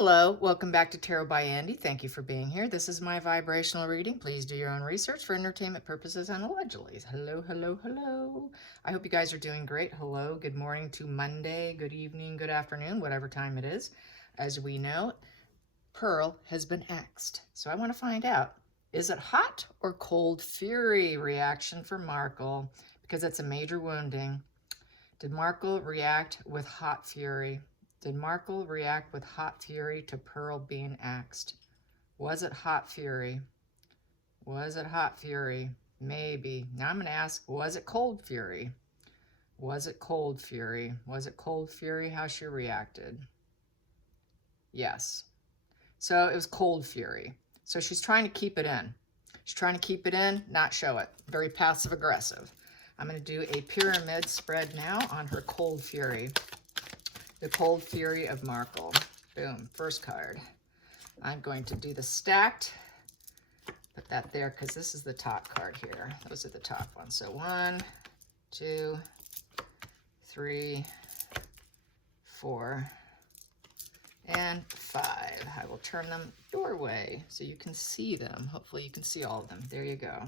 Hello, welcome back to Tarot by Andy. Thank you for being here. This is my vibrational reading. Please do your own research for entertainment purposes and allegedly. Hello, hello, hello. I hope you guys are doing great. Hello, good morning to Monday, good evening, good afternoon, whatever time it is. As we know, Pearl has been axed. So I want to find out, is it hot or cold fury reaction for Markle? Because it's a major wounding. Did Markle react with hot fury? Did Markle react with hot fury to Pearl being axed? Was it hot fury? Was it hot fury? Maybe. Now I'm going to ask, was it cold fury? Was it cold fury? Was it cold fury how she reacted? Yes. So it was cold fury. So she's trying to keep it in. She's trying to keep it in, not show it. Very passive aggressive. I'm going to do a pyramid spread now on her cold fury. The cold fury of Markle. Boom, first card. I'm going to do the stacked. Put that there because this is the top card here. Those are the top ones. So 1, 2, 3, 4, and 5. I will turn them your way so you can see them. Hopefully you can see all of them. There you go.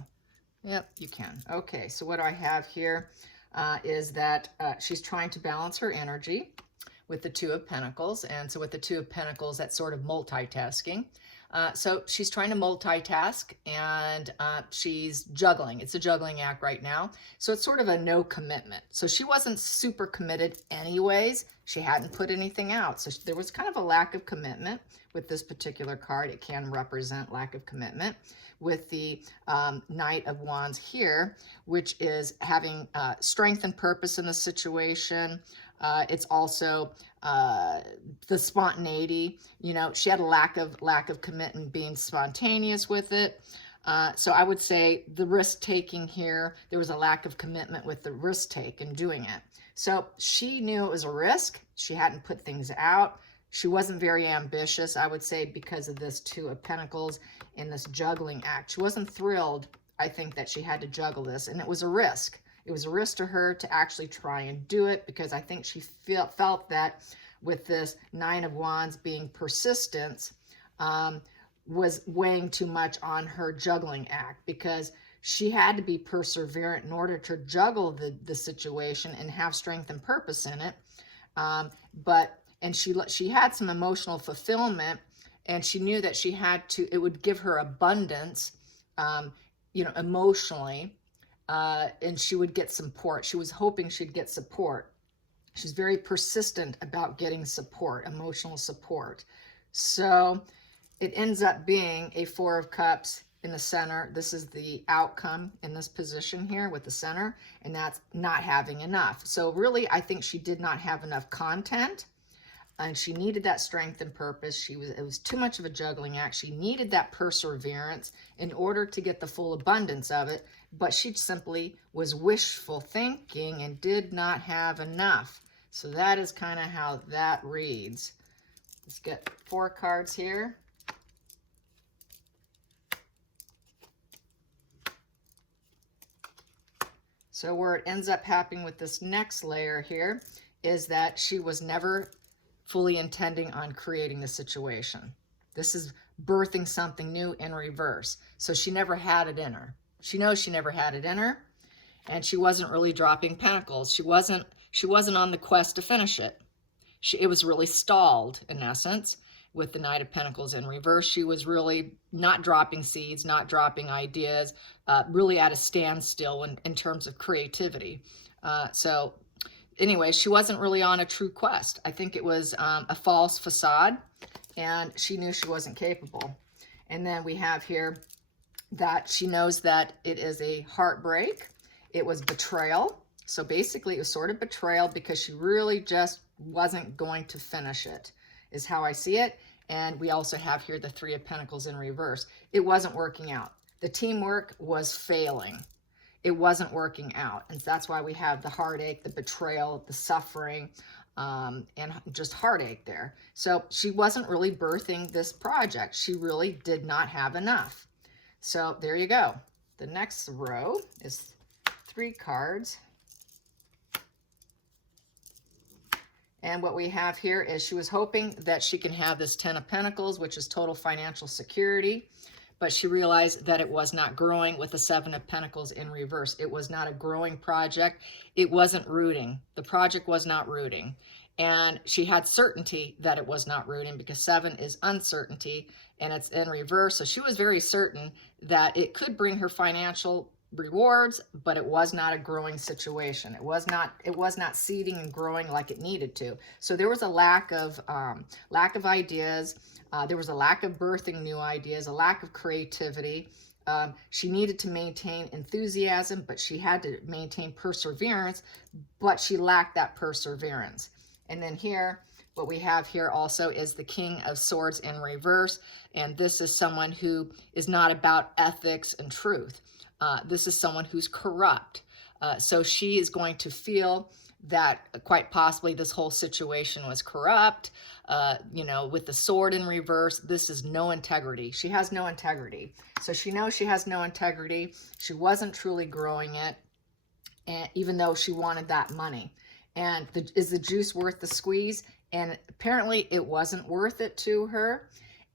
Yep, you can. Okay, so what I have here is that she's trying to balance her energy with the Two of Pentacles. And so with the Two of Pentacles, that's sort of multitasking. So she's trying to multitask and she's juggling. It's a juggling act right now. So it's sort of a no commitment. So she wasn't super committed anyways. She hadn't put anything out. So there was kind of a lack of commitment with this particular card. It can represent lack of commitment. With the Knight of Wands here, which is having strength and purpose in the situation. It's also the spontaneity. You know, she had a lack of commitment, being spontaneous with it. So I would say the risk taking here, there was a lack of commitment with the risk take in doing it. So she knew it was a risk. She hadn't put things out. She wasn't very ambitious, I would say, because of this Two of Pentacles in this juggling act. She wasn't thrilled, I think, that she had to juggle this, and it was a risk. It was a risk to her to actually try and do it, because I think she felt that with this Nine of Wands being persistence was weighing too much on her juggling act, because she had to be perseverant in order to juggle the situation and have strength and purpose in it. And she had some emotional fulfillment, and she knew that she had to, it would give her abundance, you know, emotionally, and she would get support. She was hoping she'd get support. She's very persistent about getting support, emotional support. So it ends up being a Four of Cups in the center. This is the outcome in this position here with the center, and that's not having enough. So really, I think she did not have enough content, and she needed that strength and purpose. It was too much of a juggling act. She needed that perseverance in order to get the full abundance of it, but she simply was wishful thinking and did not have enough. So that is kind of how that reads. Let's get 4 cards here. So where it ends up happening with this next layer here is that she was never fully intending on creating the situation. This is birthing something new in reverse. So she never had it in her. She knows she never had it in her, and she wasn't really dropping pentacles. She wasn't on the quest to finish it. It was really stalled, in essence, with the Knight of Pentacles in reverse. She was really not dropping seeds, not dropping ideas, really at a standstill in terms of creativity. So anyway, she wasn't really on a true quest. I think it was a false facade, and she knew she wasn't capable. And then we have here that she knows that it is a heartbreak. It was betrayal. So basically, it was sort of betrayal because she really just wasn't going to finish it, is how I see it. And we also have here the Three of Pentacles in reverse. It wasn't working out. The teamwork was failing. It wasn't working out. And that's why we have the heartache, the betrayal, the suffering, and just heartache there. So she wasn't really birthing this project. She really did not have enough. So there you go. The next row is 3 cards. And what we have here is she was hoping that she can have this 10 of Pentacles, which is total financial security, but she realized that it was not growing with the 7 of Pentacles in reverse. It was not a growing project. It wasn't rooting. The project was not rooting. And she had certainty that it was not rooting because 7 is uncertainty and it's in reverse. So she was very certain that it could bring her financial rewards, but it was not a growing situation. It was not seeding and growing like it needed to. So there was a lack of ideas. There was a lack of birthing new ideas, a lack of creativity. She needed to maintain enthusiasm, but she had to maintain perseverance, but she lacked that perseverance. And then here, what we have here also is the King of Swords in reverse. And this is someone who is not about ethics and truth. This is someone who's corrupt. So she is going to feel that quite possibly this whole situation was corrupt. With the sword in reverse, this is no integrity. She has no integrity. So she knows she has no integrity. She wasn't truly growing it, and even though she wanted that money. And is the juice worth the squeeze? And apparently it wasn't worth it to her.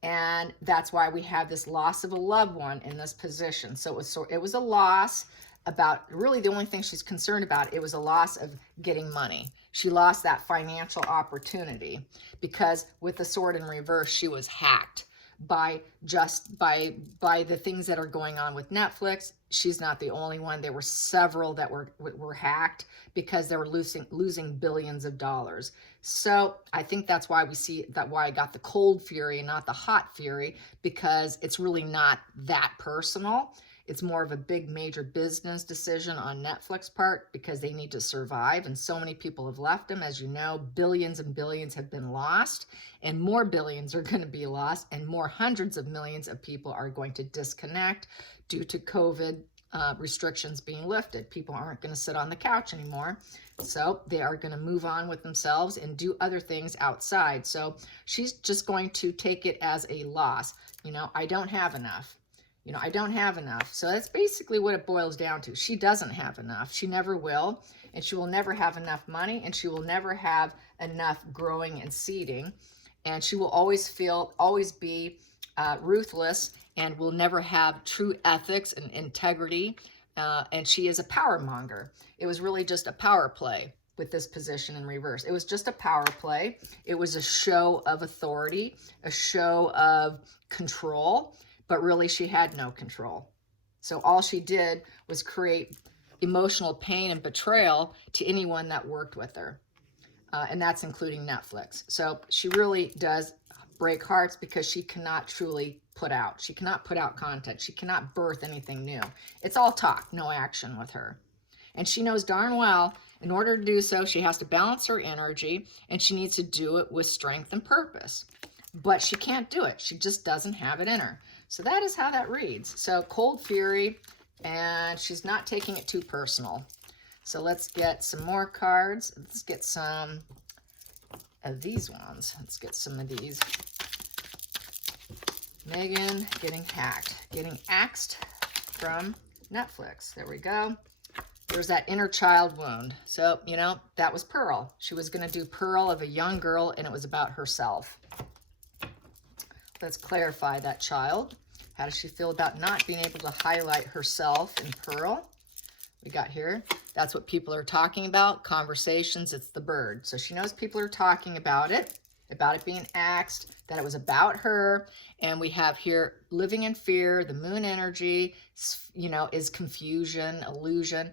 And that's why we have this loss of a loved one in this position. So it was a loss about, really the only thing she's concerned about, it was a loss of getting money. She lost that financial opportunity because with the sword in reverse, she was hacked by the things that are going on with Netflix. She's not the only one. There were several that were hacked because they were losing billions of dollars. So I think that's why why I got the cold fury and not the hot fury, because it's really not that personal. It's more of a big major business decision on Netflix part because they need to survive. And so many people have left them. As you know, billions and billions have been lost, and more billions are going to be lost, and more hundreds of millions of people are going to disconnect due to COVID restrictions being lifted. People aren't going to sit on the couch anymore. So they are going to move on with themselves and do other things outside. So she's just going to take it as a loss. I don't have enough. I don't have enough. So that's basically what it boils down to. She doesn't have enough. She never will. And she will never have enough money. And she will never have enough growing and seeding. And she will always be ruthless and will never have true ethics and integrity. And she is a power monger. It was really just a power play with this position in reverse. It was just a power play. It was a show of authority, a show of control. But really she had no control. So all she did was create emotional pain and betrayal to anyone that worked with her. And that's including Netflix. So she really does break hearts because she cannot truly put out. She cannot put out content. She cannot birth anything new. It's all talk, no action with her. And she knows darn well, in order to do so, she has to balance her energy, and she needs to do it with strength and purpose. But she can't do it. She just doesn't have it in her. So that is how that reads. So cold fury, and she's not taking it too personal. So let's get some more cards. Let's get some of these ones. Let's get some of these. Megan getting hacked, getting axed from Netflix. There we go. There's that inner child wound. So, that was Pearl. She was going to do Pearl of a young girl, and it was about herself. Let's clarify that child. How does she feel about not being able to highlight herself in Pearl? We got here. That's what people are talking about. Conversations, it's the bird. So she knows people are talking about it being axed, that it was about her. And we have here living in fear. The moon energy, is confusion, illusion,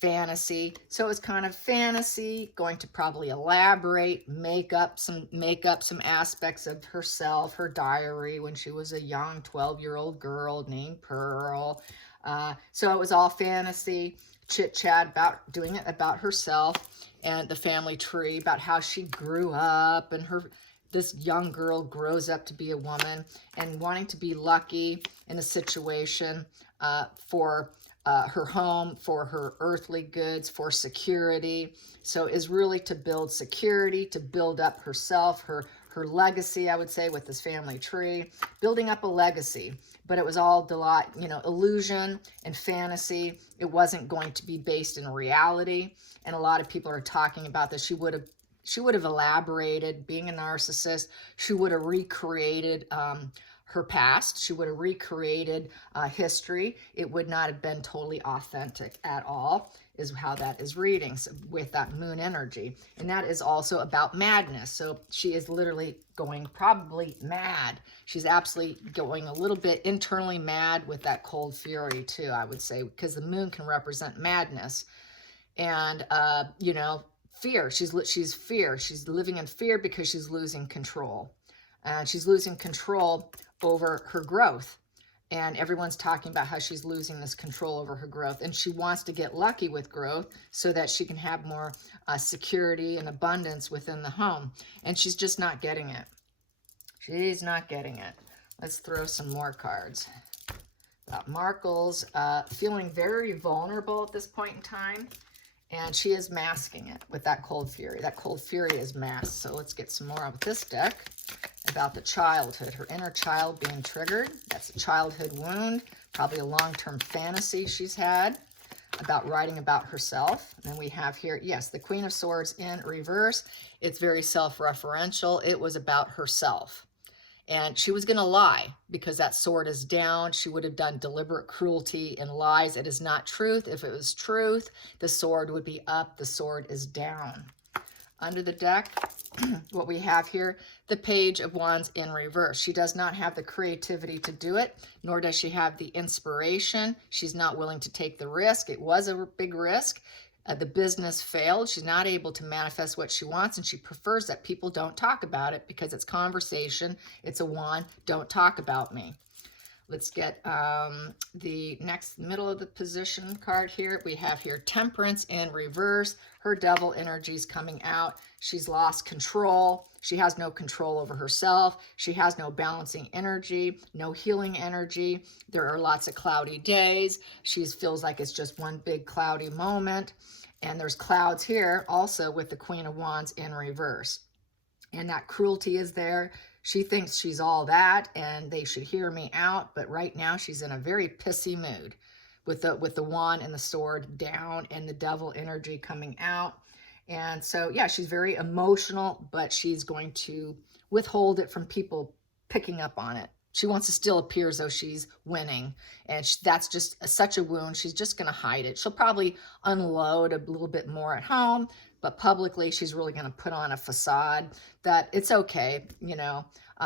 fantasy. So it's kind of fantasy, going to probably elaborate, make up some aspects of herself, her diary when she was a young 12-year-old girl named Pearl. So it was all fantasy, chit-chat about doing it about herself and the family tree, about how she grew up, and this young girl grows up to be a woman and wanting to be lucky in a situation for her home, for her earthly goods, for security. So is really to build security, to build up herself, her legacy, I would say, with this family tree, building up a legacy. But it was all illusion and fantasy. It wasn't going to be based in reality. And a lot of people are talking about this. she would have elaborated. Being a narcissist, she would have recreated her past. She would have recreated history. It would not have been totally authentic at all, is how that is reading, so with that moon energy. And that is also about madness. So she is literally going probably mad. She's absolutely going a little bit internally mad with that cold fury too, I would say, because the moon can represent madness. And, you know, fear. She's fear. She's living in fear because she's losing control. And she's losing control over her growth. And everyone's talking about how she's losing this control over her growth. And she wants to get lucky with growth so that she can have more security and abundance within the home. And she's just not getting it. She's not getting it. Let's throw some more cards. Markle's feeling very vulnerable at this point in time. And she is masking it with that cold fury. That cold fury is masked. So let's get some more of this deck about the childhood, her inner child being triggered. That's a childhood wound, probably a long-term fantasy she's had about writing about herself. And then we have here, yes, the Queen of Swords in reverse. It's very self-referential. It was about herself. And she was going to lie because that sword is down. She would have done deliberate cruelty and lies. It is not truth. If it was truth, the sword would be up. The sword is down. Under the deck, what we have here, the Page of Wands in reverse. She does not have the creativity to do it, nor does she have the inspiration. She's not willing to take the risk. It was a big risk. The business failed. She's not able to manifest what she wants, and she prefers that people don't talk about it because it's conversation. It's a wand. Don't talk about me. Let's get the next middle of the position card here. We have here Temperance in reverse. Her devil energy is coming out. She's lost control. She has no control over herself. She has no balancing energy, no healing energy. There are lots of cloudy days. She feels like it's just one big cloudy moment. And there's clouds here also with the Queen of Wands in reverse. And that cruelty is there. She thinks she's all that and they should hear me out. But right now she's in a very pissy mood with the wand and the sword down and the devil energy coming out. And so, yeah, she's very emotional, but she's going to withhold it from people picking up on it. She wants to still appear as though she's winning. And that's just such a wound. She's just going to hide it. She'll probably unload a little bit more at home, but publicly she's really going to put on a facade that it's okay. You know,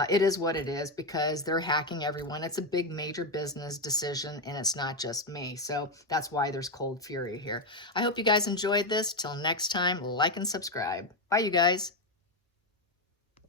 it is what it is because they're hacking everyone. It's a big major business decision and it's not just me. So that's why there's cold fury here. I hope you guys enjoyed this. Till next time, like and subscribe. Bye, you guys.